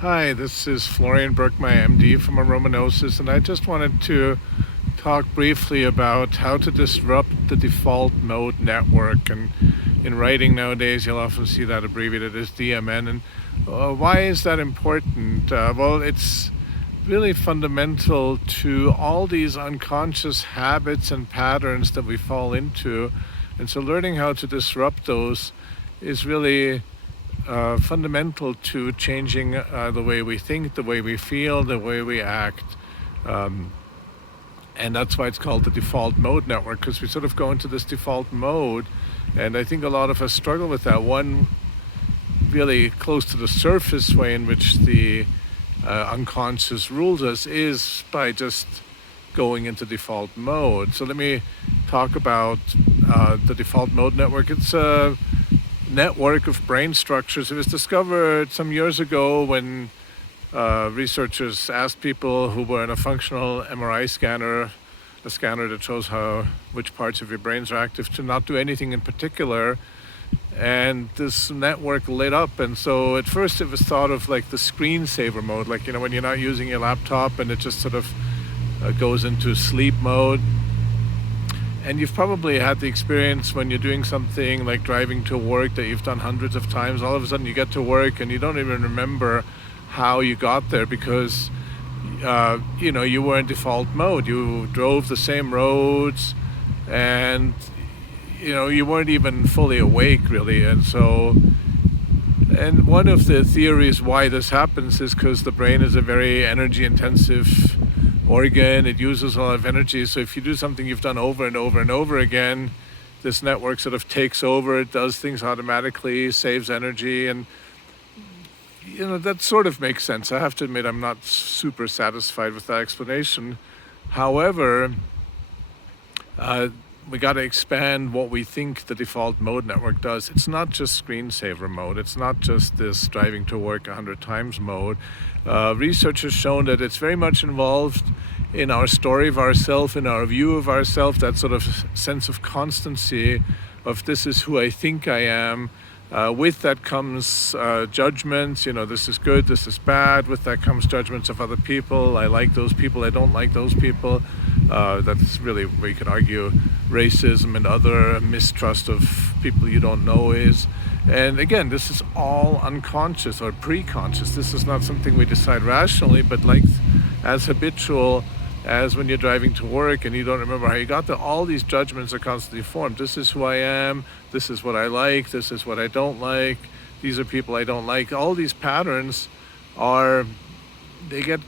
Hi, this is Florian Birkmayer, MD from Aromas, and I just wanted to talk briefly about how to disrupt the default mode network. And in writing nowadays, you'll often see that abbreviated as DMN. And why is that important? Well, it's really fundamental to all these unconscious habits and patterns that we fall into. And so learning how to disrupt those is really fundamental to changing the way we think, the way we feel, the way we act. Um, and that's why it's called the default mode network, because we sort of go into this default mode. And I think a lot of us struggle with that. One really close to the surface way in which the unconscious rules us is by just going into default mode. So let me talk about the default mode network. It's a network of brain structures. It was discovered some years ago when researchers asked people who were in a functional MRI scanner, a scanner that shows which parts of your brains are active, to not do anything in particular. And this network lit up. And so at first it was thought of like the screensaver mode, like, when you're not using your laptop and it just sort of goes into sleep mode. And you've probably had the experience when you're doing something like driving to work that you've done hundreds of times. All of a sudden you get to work and you don't even remember how you got there because, you were in default mode. You drove the same roads and, you weren't even fully awake really. And one of the theories why this happens is because the brain is a very energy intensive organ. It uses a lot of energy. So if you do something you've done over and over and over again, this network sort of takes over. It does things automatically, saves energy. And, that sort of makes sense. I have to admit, I'm not super satisfied with that explanation. However, we got to expand what we think the default mode network does. It's not just screensaver mode. It's not just this driving to work 100 times mode. Research has shown that it's very much involved in our story of ourselves, in our view of ourselves, that sort of sense of constancy of this is who I think I am. With that comes judgments, this is good, this is bad. With that comes judgments of other people. I like those people, I don't like those people. That's really where you could argue racism and other mistrust of people you don't know is. And again, this is all unconscious or pre-conscious. This is not something we decide rationally, but like as habitual as when you're driving to work and you don't remember how you got there. All these judgments are constantly formed. This is who I am. This is what I like. This is what I don't like. These are people I don't like. All these patterns they get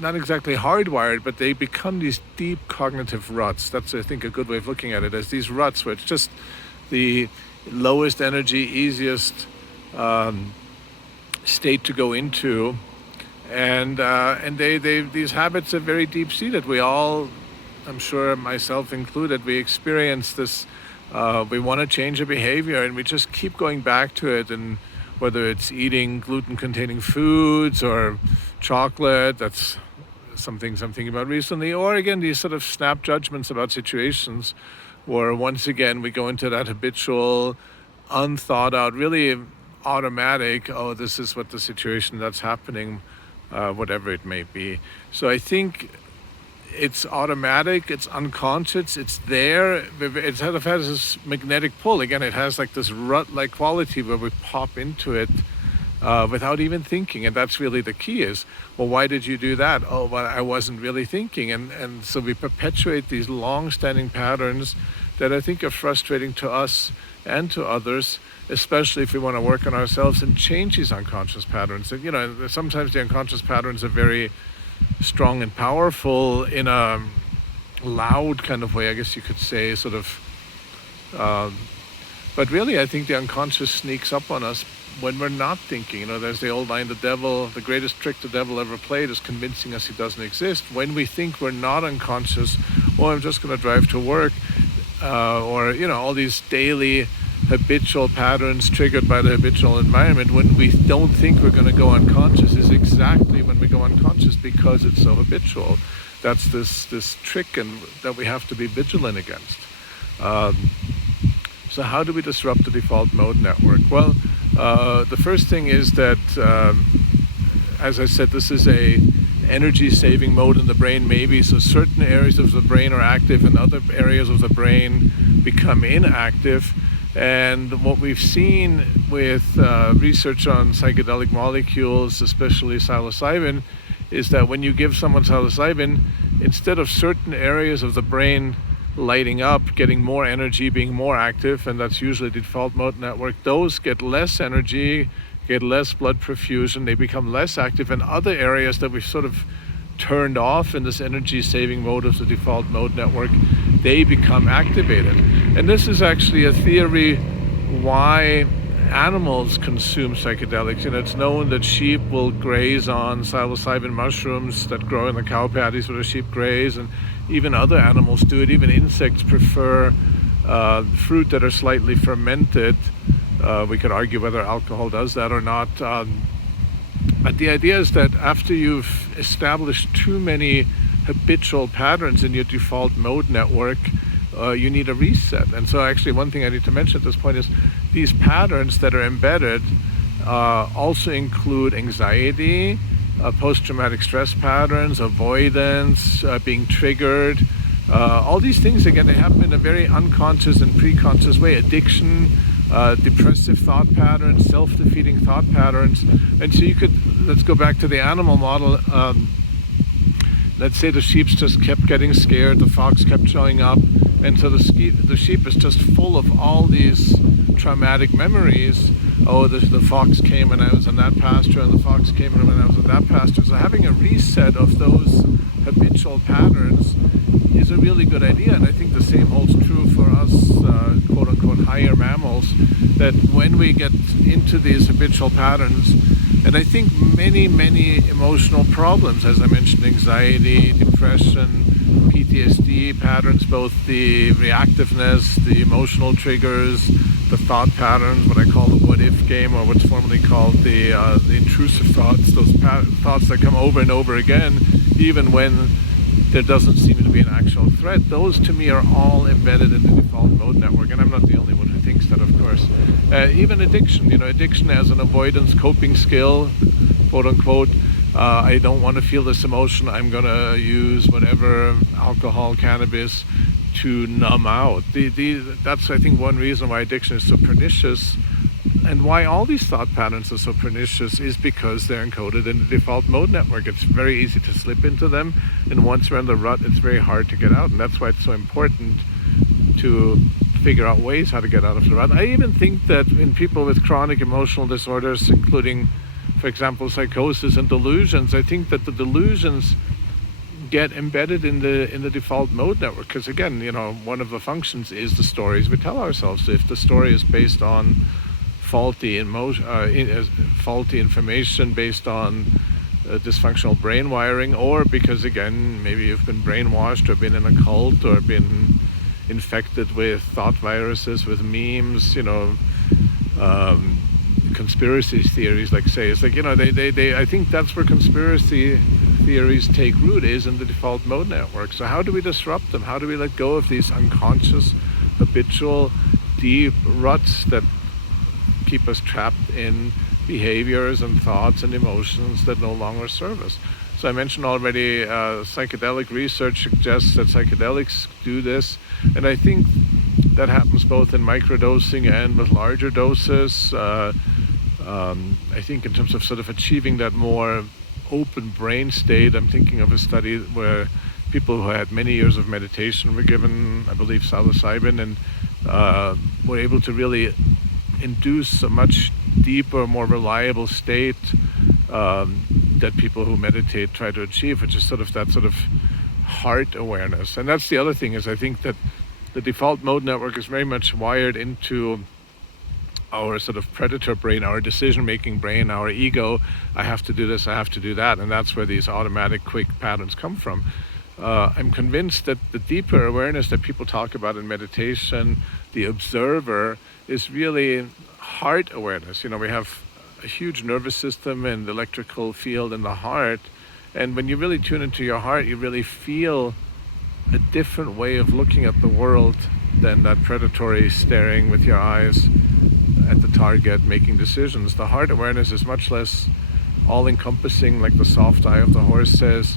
not exactly hardwired, but they become these deep cognitive ruts. That's, I think, a good way of looking at it, as these ruts where it's just the lowest energy, easiest state to go into. And these habits are very deep-seated. We all, I'm sure myself included, we experience this. We want to change a behavior, and we just keep going back to it. And whether it's eating gluten-containing foods or chocolate, that's some things I'm thinking about recently, or again, these sort of snap judgments about situations where once again we go into that habitual, unthought out, really automatic, oh, this is what the situation that's happening, whatever it may be. So I think it's automatic, it's unconscious, it's there. It sort of has this magnetic pull. Again, it has like this rut-like quality where we pop into it without even thinking. And that's really the key is, well, why did you do that? Oh, well, I wasn't really thinking. And so we perpetuate these long-standing patterns that I think are frustrating to us and to others, especially if we want to work on ourselves and change these unconscious patterns. And, sometimes the unconscious patterns are very strong and powerful in a loud kind of way, I guess you could say, sort of. But really, I think the unconscious sneaks up on us when we're not thinking. There's the old line, the greatest trick the devil ever played is convincing us he doesn't exist. When we think we're not unconscious, or I'm just going to drive to work, or, all these daily habitual patterns triggered by the habitual environment, when we don't think we're going to go unconscious is exactly when we go unconscious because it's so habitual. That's this trick and that we have to be vigilant against. So how do we disrupt the default mode network? Well, the first thing is that as I said, this is a energy saving mode in the brain maybe, so certain areas of the brain are active and other areas of the brain become inactive. And what we've seen with research on psychedelic molecules, especially psilocybin, is that when you give someone psilocybin, instead of certain areas of the brain lighting up, getting more energy, being more active, and that's usually the default mode network, those get less energy, get less blood perfusion, they become less active, and other areas that we've sort of turned off in this energy saving mode of the default mode network, they become activated. And this is actually a theory why animals consume psychedelics. It's known that sheep will graze on psilocybin mushrooms that grow in the cow patties where the sheep graze, and even other animals do it. Even insects prefer fruit that are slightly fermented. We could argue whether alcohol does that or not. But the idea is that after you've established too many habitual patterns in your default mode network, you need a reset. And so actually one thing I need to mention at this point is these patterns that are embedded also include anxiety, post-traumatic stress patterns, avoidance, being triggered. All these things, again, they happen in a very unconscious and pre-conscious way. Addiction, depressive thought patterns, self-defeating thought patterns. And so let's go back to the animal model. Let's say the sheep just kept getting scared, the fox kept showing up, and so the sheep is just full of all these traumatic memories. Oh, the fox came when I was in that pasture, and the fox came when I was in that pasture. So having a reset of those habitual patterns is a really good idea, and I think the same holds true for us, quote-unquote, higher mammals, that when we get into these habitual patterns, and I think many emotional problems, as I mentioned, anxiety, depression, PTSD patterns, both the reactiveness, the emotional triggers, the thought patterns, what I call the what-if game, or what's formerly called the intrusive thoughts, those thoughts that come over and over again, even when there doesn't seem to be an actual threat. Those, to me, are all embedded in the default mode network, and I'm not the only one who thinks that, of course. Even addiction, addiction as an avoidance coping skill, quote unquote. I don't want to feel this emotion, I'm going to use whatever, alcohol, cannabis, to numb out. That's, I think, one reason why addiction is so pernicious, and why all these thought patterns are so pernicious is because they're encoded in the default mode network. It's very easy to slip into them, and once we're in the rut, it's very hard to get out, and that's why it's so important to figure out ways how to get out of the rut. I even think that in people with chronic emotional disorders, including, for example, psychosis and delusions, I think that the delusions get embedded in the default mode network, because again, one of the functions is the stories we tell ourselves. So if the story is based on faulty information, based on dysfunctional brain wiring, or because, again, maybe you've been brainwashed or been in a cult or been infected with thought viruses, with memes, conspiracy theories, like say, it's like, I think that's where conspiracy theories take root, is in the default mode network. So how do we disrupt them? How do we let go of these unconscious, habitual, deep ruts that keep us trapped in behaviors and thoughts and emotions that no longer serve us? So I mentioned already, psychedelic research suggests that psychedelics do this, and I think that happens both in microdosing and with larger doses. I think in terms of sort of achieving that more open brain state, I'm thinking of a study where people who had many years of meditation were given, I believe, psilocybin, and were able to really induce a much deeper, more reliable state that people who meditate try to achieve, which is sort of that sort of heart awareness. And that's the other thing, is I think that the default mode network is very much wired into our sort of predator brain, our decision-making brain, our ego. I have to do this, I have to do that, and that's where these automatic, quick patterns come from. I'm convinced that the deeper awareness that people talk about in meditation, the observer, is really heart awareness. We have a huge nervous system and electrical field in the heart, and when you really tune into your heart, you really feel a different way of looking at the world than that predatory staring with your eyes at the target, making decisions. The heart awareness is much less all-encompassing, like the soft eye of the horse says.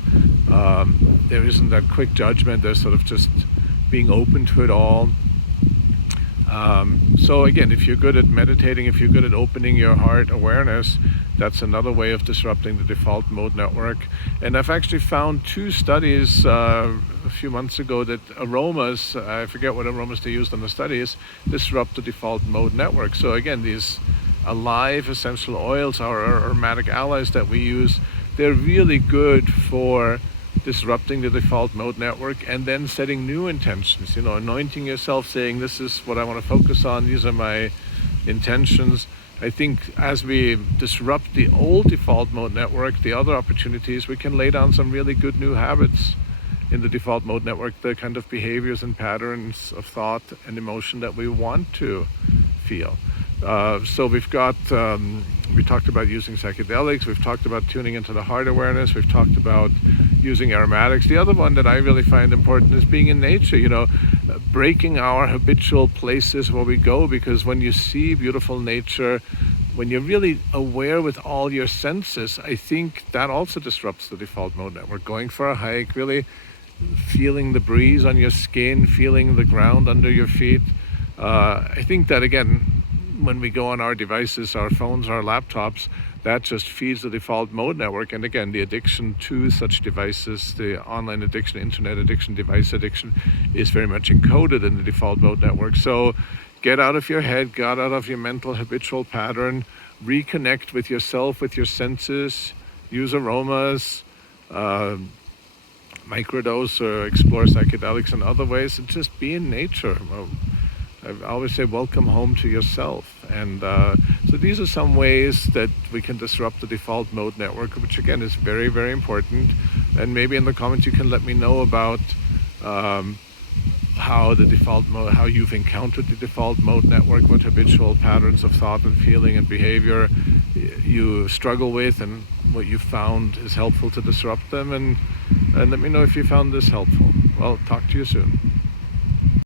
There isn't that quick judgment. There's sort of just being open to it all. So again, if you're good at meditating, if you're good at opening your heart awareness, that's another way of disrupting the default mode network. And I've actually found 2 studies a few months ago that aromas, I forget what aromas they used in the studies, disrupt the default mode network. So again, these alive essential oils, our aromatic allies that we use, they're really good for disrupting the default mode network and then setting new intentions, anointing yourself, saying, this is what I want to focus on, these are my intentions. I think as we disrupt the old default mode network, the other opportunities, we can lay down some really good new habits in the default mode network, the kind of behaviors and patterns of thought and emotion that we want to feel. So we've got, we talked about using psychedelics, we've talked about tuning into the heart awareness, we've talked about using aromatics. The other one that I really find important is being in nature, breaking our habitual places where we go, because when you see beautiful nature, when you're really aware with all your senses, I think that also disrupts the default mode network. Going for a hike, really feeling the breeze on your skin, feeling the ground under your feet. I think that, again, when we go on our devices, our phones, our laptops, that just feeds the default mode network. And again, the addiction to such devices, the online addiction, internet addiction, device addiction, is very much encoded in the default mode network. So get out of your head, get out of your mental habitual pattern, reconnect with yourself, with your senses, use aromas, microdose or explore psychedelics in other ways, and just be in nature. I always say, welcome home to yourself. And so these are some ways that we can disrupt the default mode network, which again is very, very important. And maybe in the comments you can let me know about how the default mode, how you've encountered the default mode network, what habitual patterns of thought and feeling and behavior you struggle with, and what you found is helpful to disrupt them. And let me know if you found this helpful. Well, talk to you soon.